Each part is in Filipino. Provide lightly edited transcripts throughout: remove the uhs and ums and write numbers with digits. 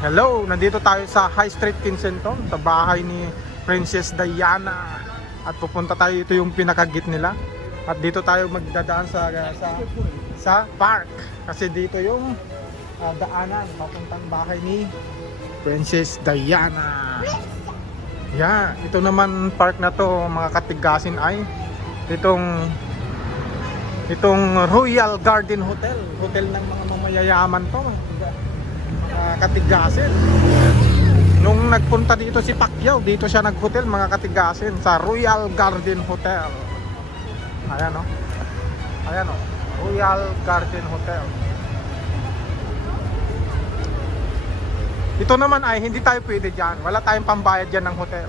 Hello, nandito tayo sa High Street, Kensington, sa bahay ni Princess Diana. At pupunta tayo, ito yung pinakagit nila. At dito tayo magdadaan sa park. Kasi dito yung daanan papuntang bahay ni Princess Diana. Yeah, ito naman park na to mga katigasin ay itong Royal Garden Hotel. Hotel ng mga mamayayaman to. Katigasin. Nung nagpunta dito si Pacquiao, dito siya nag-hotel mga katigasin sa Royal Garden Hotel. Ayan o. Ayan o. Royal Garden Hotel. Ito naman ay hindi tayo pwede dyan. Wala tayong pambayad dyan ng hotel.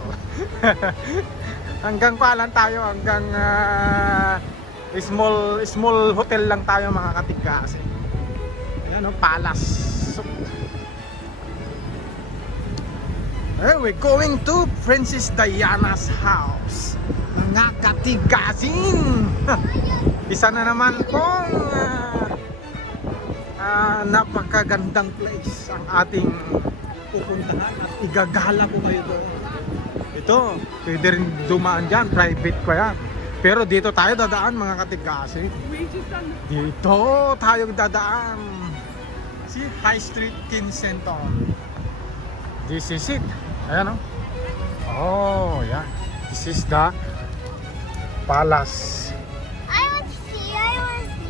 Hanggang palan tayo. Hanggang small hotel lang tayo mga katigasin. Ayan o. Palace. We're going to Princess Diana's house. Mga katigasin. Isa na naman pong napakagandang place ang ating pupuntahan at igagala ko kayo doon. Ito, pwede rin dumaan dyan, private pa yan. Pero dito tayo dadaan mga katigasin. Dito tayo dadaan. Si High Street, Kensington. This is it. Ayan o. Oh, yeah. This is the palace. I want to see.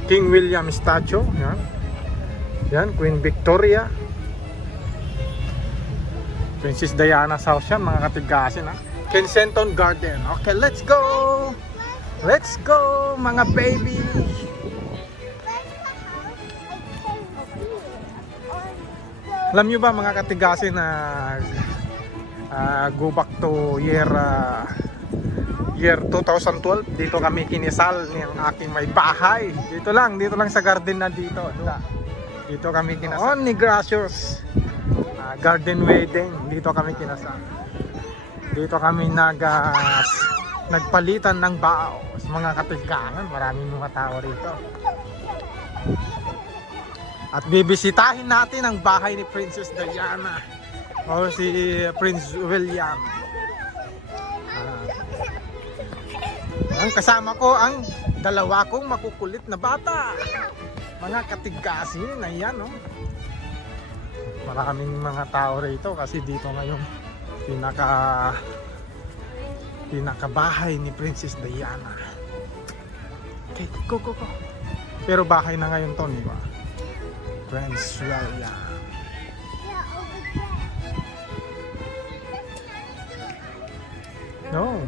King William statue. Yan. Yan, Queen Victoria. Princess Diana's house yan, mga katigasin ha. Kensington Garden. Okay, let's go. Let's go, mga baby. Alam nyo ba mga katigasin na go back to year 2012, dito kami kinisal ng aking may bahay. Dito lang sa garden na dito. Dito kami kinasal. On ni Gracious garden wedding, dito kami kinasal. Dito kami nagpalitan ng bao. Mga katigasan, maraming mga tao rito. At bibisitahin natin ang bahay ni Princess Diana o si Prince William. Ang kasama ko ang dalawa kong makukulit na bata. Mga katigasin, ayan no. Maraming mga tao rito kasi dito ngayon pinakabahay ni Princess Diana. Okay, go. Pero bahay na ngayon to, di ba? Prince William. No,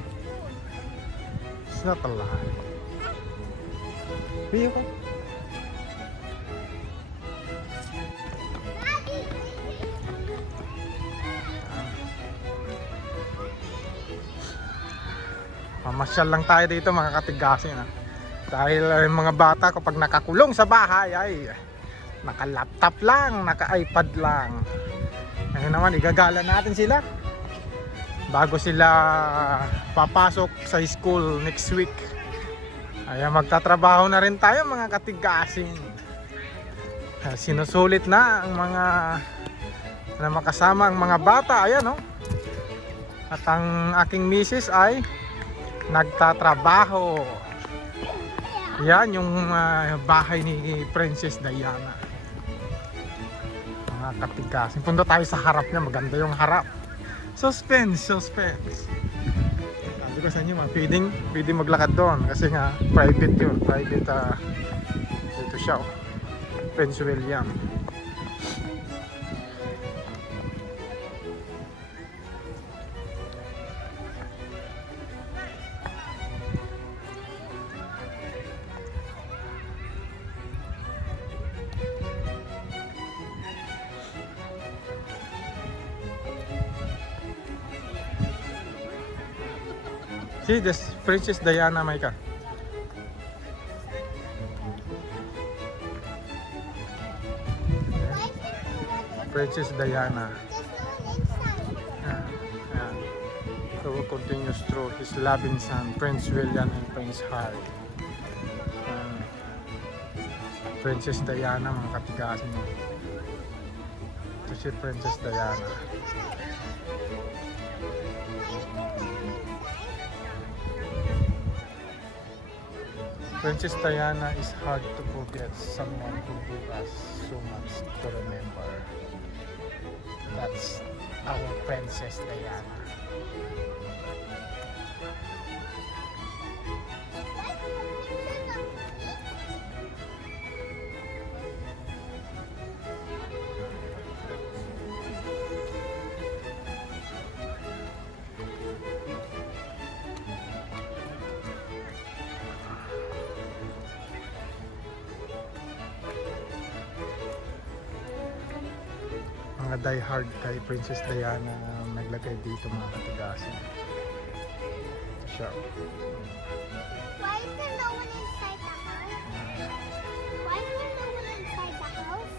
it's not alive. Piyo ko. Mamasyal lang tayo dito mga katigasin ha? Dahil mga bata kapag nakakulong sa bahay ay naka-laptop lang, naka-iPad lang. Ngayon naman, igagala natin sila bago sila papasok sa school next week. Ay magtatrabaho na rin tayo mga katigasin. Sinusulit na ang mga na makasama ang mga bata. Ayan no. At ang aking misis ay nagtatrabaho. Yan yung bahay ni Princess Diana. Mga katigasin. Punta tayo sa harap niya. Maganda yung harap. Suspense. Sabi ko sa inyo, pwede maglakad doon. Kasi nga, private yun. Private, dito siya. Prince William. See, this Princess Diana, Micah. Princess Diana. So continues through his loving son, Prince William and Prince Harry. Princess Diana, mga katigasin mo. Ito si Princess Diana. Princess Diana is hard to forget, someone who gave us so much to remember. That's our Princess Diana. Mga die-hard kay Princess Diana naglagay dito, mga katigasin. Siya. Why is there no one inside the house? Why is there no one inside the house?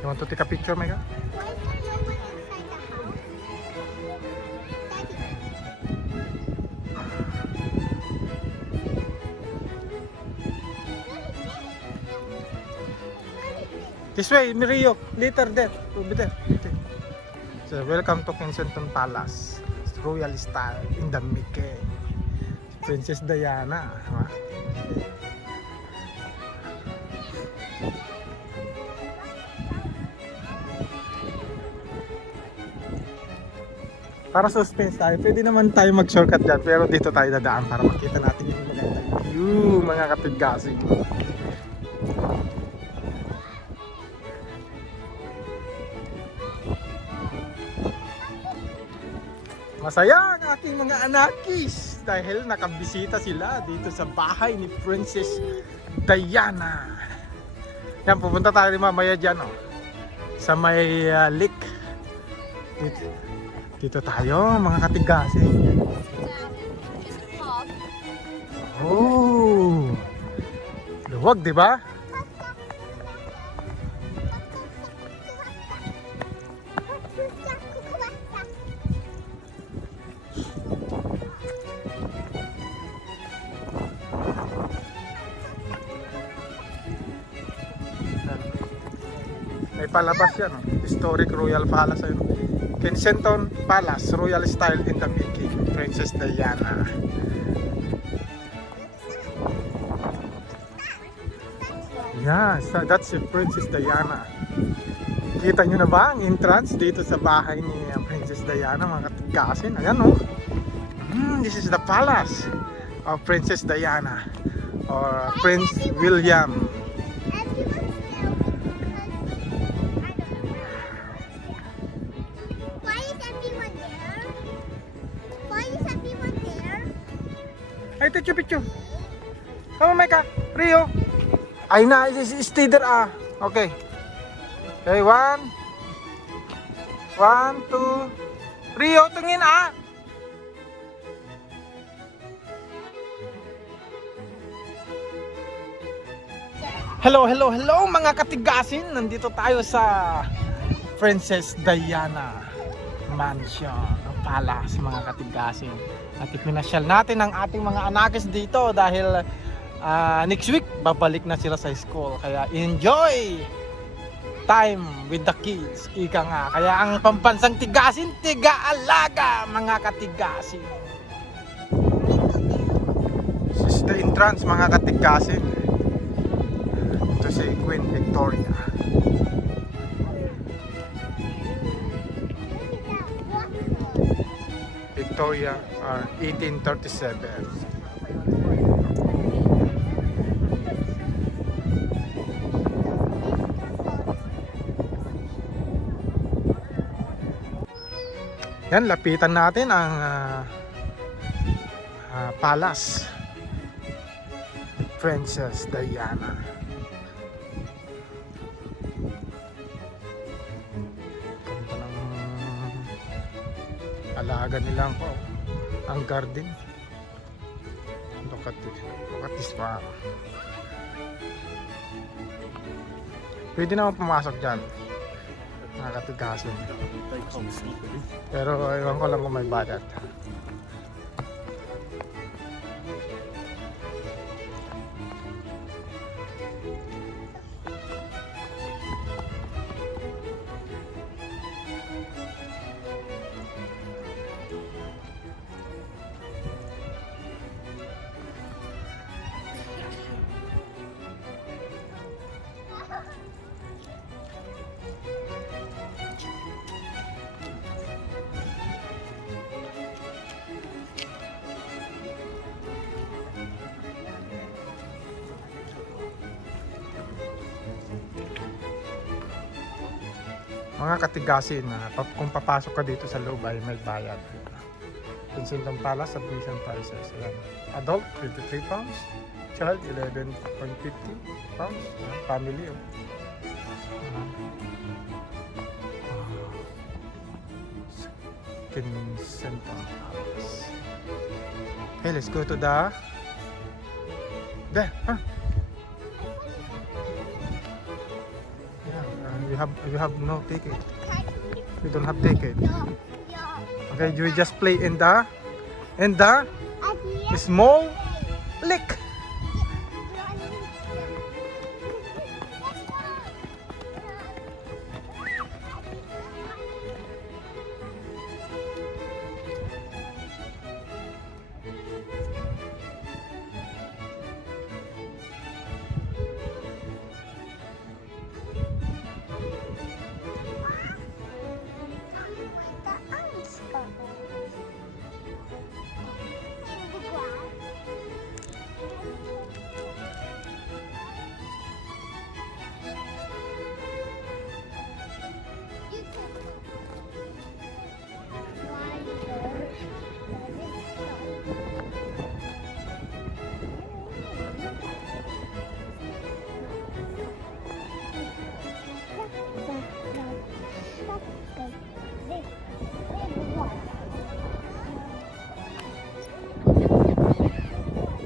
You want to take a picture, Mega? Why is there no one inside the house? Daddy. This way, Rio. Later there. Over there. Okay. So, welcome to Kensington Palace. It's royal style in the making. Princess Diana. Ha? Para suspense tayo, pwede naman tayo mag-shortcut dyan, pero dito tayo dadaan para makita natin yung magandang view, mga katigasin. Masaya ang aking mga anakis dahil nakabisita sila dito sa bahay ni Princess Diana. Yan, pupunta tayo rin mamaya dyan, oh, sa may lake. Dito tayo, mga katigasin. Oh, luwag, di ba? May palabas yan, oh. Historic Royal Palace. Ayun. Kensington Palace, Royal Style in the Making, Princess Diana. Yeah, so that's the Princess Diana. Kita nyo na ba ang entrance dito sa bahay ni Princess Diana, mga katigasin? Ayan, oh. This is the palace of Princess Diana or Prince William. Ay, take picture. Come on, Micah. Rio. Ay na, stay there, ah. Okay. Okay, 1, 2. Rio, tingin, ah. Hello, hello, hello, mga katigasin. Nandito tayo sa Princess Diana Mansion, Palace, mga katigasin. At ipinasyal natin ang ating mga anakis dito dahil next week babalik na sila sa school. Kaya enjoy time with the kids. Ika nga. Kaya ang pampansang tigasin, tiga-alaga, mga katigasin. This is the entrance, mga katigasin. Ito si Queen Victoria. Victoria 1837. Yan, lapitan natin ang palace Princess Diana. Ganda ng alaga nilang po. ang garden. Look at this farm. Pwede naman pumasok dyan. Nakakatigasin. Pero ewan ko lang kung may budget. Mga katigasin na kung papasok ka dito sa loob ay may bayad. Kensington Palace submission prices. Ayan. Adult 23 pounds, child 11.50 pounds, family. Kensington Palace. Okay, let's go to the there. Huh? You have no ticket. We don't have ticket. Okay, you just play in the small lake.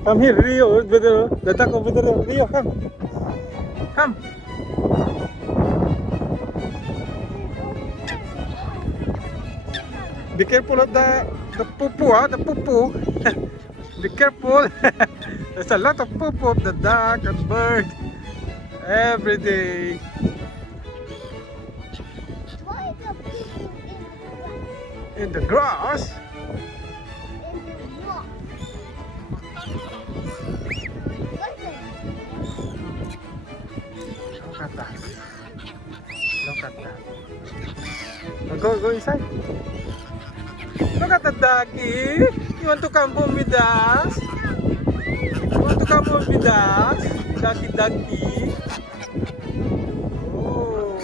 Come here, Rio. The duck over there. Rio, come. Come. Be careful of the poo-poo, the poo-poo. Be careful. There's a lot of poo-poo of the duck and bird every day. Why the people In the grass. in the rock? Look at that. Look at that. Go inside. Look at the ducky. You want to come home with us? You want to come home with us? Ducky. Oh.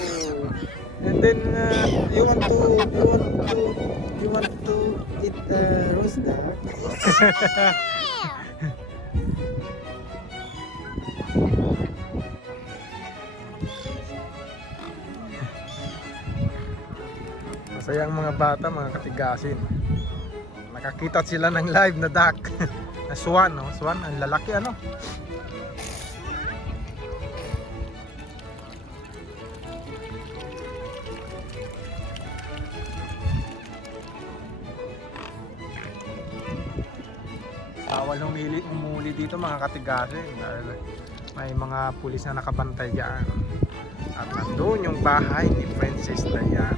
And then you want to eat roast duck. Masaya ang mga bata, mga katigasin. Nakakita sila ng live na duck. Na swan, no? Swan, ang lalaki ano. Bawal umuli dito mga katigasin dahil may mga pulis na nakabantay diyan. At nandoon yung bahay ni Princess Diana.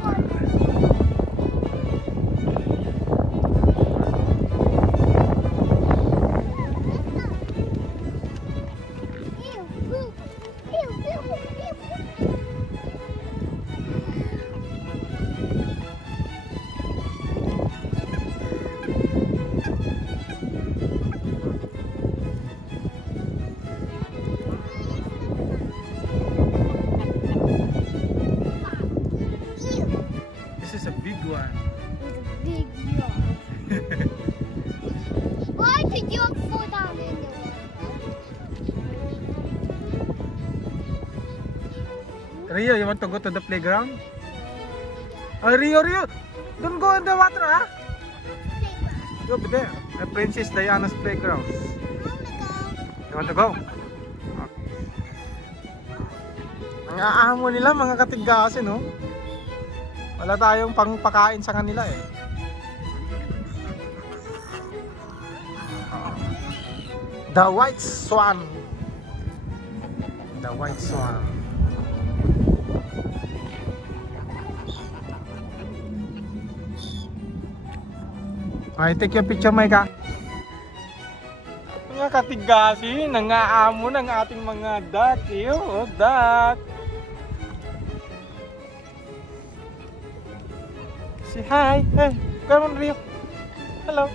This is a big one. It's a big yacht. Why did you fall down in the water? Rio, you want to go to the playground? Oh, Rio, don't go in the water, huh? Over there. Princess Diana's playground. You want to go? Ang aamo nila mga katigasin, no? Wala tayong pangpakain sa kanila eh. The White Swan. The White Swan. Ay, take your picture, Micah. Mga katigasin, nangaamo ng ating mga duck. Oh, duck. Say hi. Hey, come on, Rio. Hello.